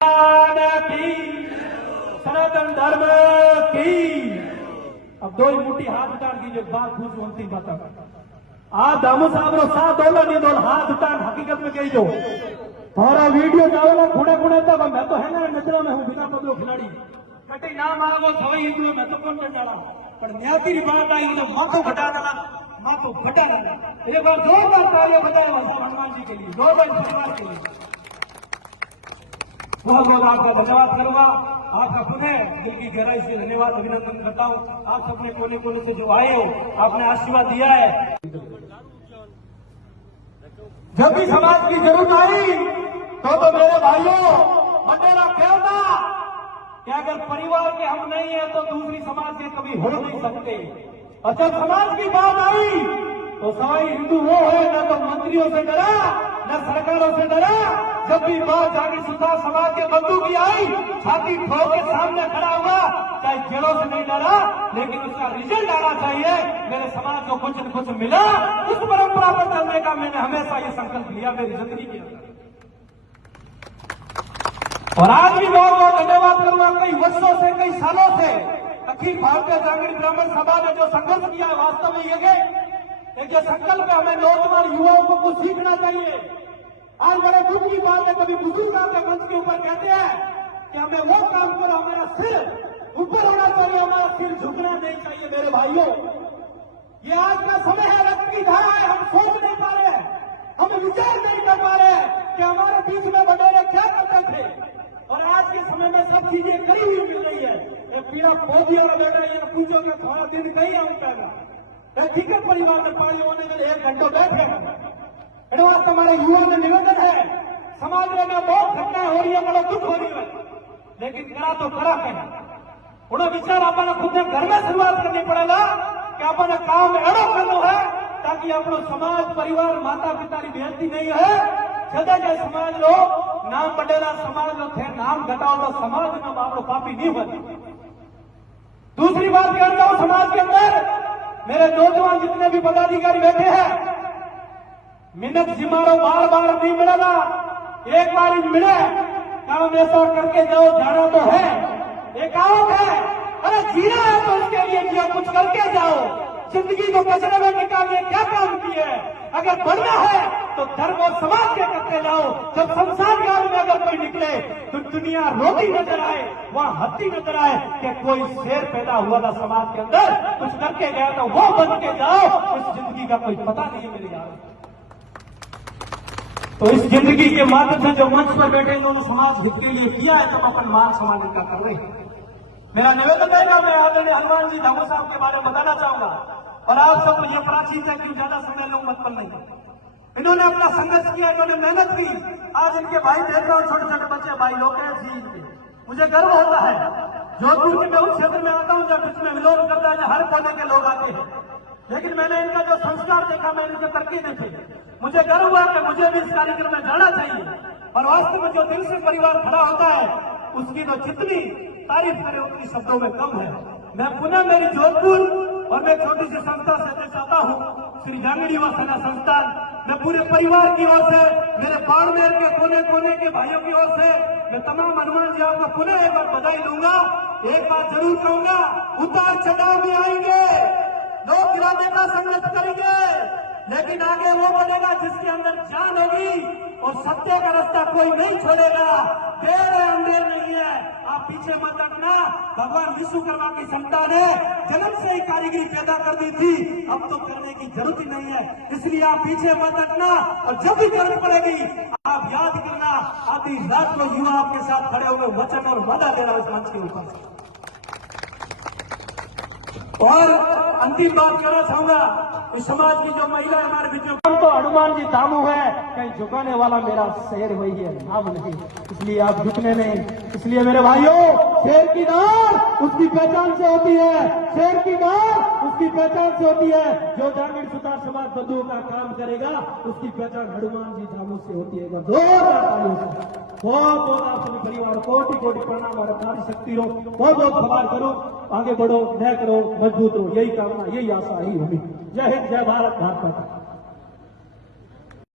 की सनातन धर्म की। अब दो ही मुट्ठी हाथ उठान कीजिए, बात पूछो अंतिम बात। आ दामू साहब रो साथ दोला नहीं दोल हाथ उठान हकीकत में कही जो थोड़ा वीडियो चावला खुड़े खुड़े तक मैं तो है ना नजरों में हूँ बिना पदो खिलाड़ी कटी ना मांगो सवई इंद्रियों में तो कौन कर डाला पर न्याती की बात आई तो माथो घटा डाला माथो घटा डाला। एक बार जोरदार तालियां बजाए हनुमान जी के लिए, जोरदार परिवार के लिए बहुत बहुत आपका धन्यवाद करूंगा। आपका पुनः दिल की गहराई से धन्यवाद अभिनंदन करता हूँ। आप सबने कोने कोने से जो आए हो आपने आशीर्वाद दिया है। जब भी समाज की जरूरत आई तो मेरे भाइयों मंडेला कहता कि अगर परिवार के हम नहीं है तो दूसरी समाज के कभी हो नहीं सकते। और जब समाज की बात आई तो सवाई हिंदू वो है न तो मंत्रियों से डरा न सरकारों से डरा। जब भी बात जागीर सुधार समाज के बंधु की आई छाती ठोक के सामने खड़ा हुआ, चाहे जेलों से नहीं डरा लेकिन उसका रिजल्ट आना चाहिए। मेरे समाज को कुछ न कुछ मिला, उस परंपरा पर चलने का मैंने हमेशा ये संकल्प लिया मेरी जिंदगी के अंदर। और आज भी बहुत बहुत धन्यवाद करूंगा। कई वर्षों से कई सालों से अखिल भारतीय जागीर ब्राह्मण सभा ने जो संघर्ष किया वास्तव में ये जो संकल्प है हमें नौजवान युवाओं को कुछ सीखना चाहिए। आज बड़े दुख की बात है, कभी बुजुर्ग के मंच के ऊपर कहते हैं कि हमें वो काम करो, हमारा सिर ऊपर होना चाहिए, हमारा सिर झुकना नहीं चाहिए। मेरे भाइयों ये आज का समय है, रक्त की धारा है, हम सोच नहीं पा रहे हैं, हम विचार नहीं कर पा रहे हैं कि हमारे बीच में वडेरे क्या करते थे और आज के समय में सब चीजें करी हुई मिल रही है। पीड़ा पौधी वाला बेटा ये पूछो कि थोड़ा दिन कहीं आऊंगा ठीक है, परिवार में पानी होने के लिए 1 घंटे बैठे एडवांस हमारे युवा में निवेदन है। समाज में बहुत घटनाएं हो रही है, बड़ा दुख हो रही है, लेकिन करा तो करा कहीं उन्हें विचार अपना खुद ने घर में शुरुआत करनी पड़ेगा कि अपना काम एड़ो करना है ताकि अपनो समाज परिवार माता पिता की बेहती नहीं है। जगह जय समाज लो नाम बडेला समाज लो थे नाम घटाओ तो समाज में आप पापी नहीं बने। दूसरी बात करता हूं, समाज के अंदर मेरे नौजवान जितने भी पदाधिकारी बैठे हैं मिनट जिम्मारो बार बार नहीं मिलेगा, एक बार ही मिले काम ऐसा करके जाओ। जाना तो है, एक कहावत है, अरे जीना है तो उसके लिए जियो, कुछ करके जाओ। जिंदगी को कचरे में निकालने क्या काम किए, अगर बढ़ना है तो धर्म और समाज के करते जाओ। जब संसार काल में अगर कोई निकले तो दुनिया रोटी नजर आए, वहां हत्ती नजर आए कि कोई शेर पैदा हुआ था समाज के अंदर, कुछ करके गया तो वो बन के जाओ। इस जिंदगी का कोई पता नहीं है मेरे यार। तो इस जिंदगी के माध्यम से जो मंच पर बैठे दोनों समाज हित के लिए किया है, जब अपन मान सम्मान का कर रहे हैं। मेरा निवेदन है, मैं आदरणीय हनुमान जी धामू साहब के बारे में बताना चाहूंगा। और आप सब ये प्राचीन है कि ज्यादा समय लोग मत नहीं, इन्होंने अपना संघर्ष किया, इन्होंने मेहनत की। आज इनके भाई देख रहा हूँ, छोटे छोटे बच्चे भाई लोग हैं जी, मुझे गर्व होता है। जोधपुर में उस क्षेत्र में आता हूँ जब इसमें विरोध करता है, हर कोने के लोग आते हैं, लेकिन मैंने इनका जो संस्कार देखा, मैंने इनसे तरक्की देखी, मुझे गर्व हुआ कि मुझे भी इस कार्यक्रम में जाना चाहिए। और वास्तव में जो दिल से परिवार खड़ा होता है उसकी तो जितनी तारीफ करे उतनी शब्दों में कम है। मैं पुनः मेरी जोधपुर और मैं छोटी सी संस्था से चाहता हूँ, श्री जांगड़ी युवा सेना संस्थान, मैं पूरे परिवार की ओर से, मेरे बाड़मेर के कोने कोने के भाइयों की ओर से मैं तमाम हनुमान जी आपको पुनः एक बार बधाई दूंगा। एक बार जरूर कहूंगा, उतार चढ़ाव में आएंगे, लोग गिराने का संघर्ष करेंगे, लेकिन आगे वो बढ़ेगा जिसके अंदर जान होगी और सत्य का रास्ता कोई नहीं छोड़ेगा। देर है अंधेर नहीं है, आप पीछे मत हटना। भगवान विश्वकर्मा की संतान है, जन्म से ही कारीगरी पैदा कर दी थी, अब तो करने की जरूरत ही नहीं है। इसलिए आप पीछे मत हटना और जब भी जरूरत पड़ेगी आप याद करना, आधी रात को युवा आपके साथ खड़े हुए वचन और वादा दे रहा इस मंच के ऊपर। और अंतिम बात करना चाहूंगा, इस समाज की जो महिला हमारे बीच में तो हनुमान जी धामू है, कहीं झुकाने वाला मेरा शेर वही है, नाम नहीं, इसलिए आप झुकने नहीं। इसलिए मेरे भाइयों, शेर की दार उसकी पहचान से होती है, शेर की दार उसकी पहचान से होती है। जो जागीर सुधार समाज बंधुओं का काम करेगा उसकी पहचान हनुमान जी धामू से होती है। बहुत बहुत आप सभी परिवार कोटि कोटि प्रणाम और नारी शक्ति हो, बहुत बहुत सवार करो, आगे बढ़ो, न्याय करो, मजबूत रहो, यही कामना, यही आशा ही होगी। जय हिंद, जय भारत, भारत माता।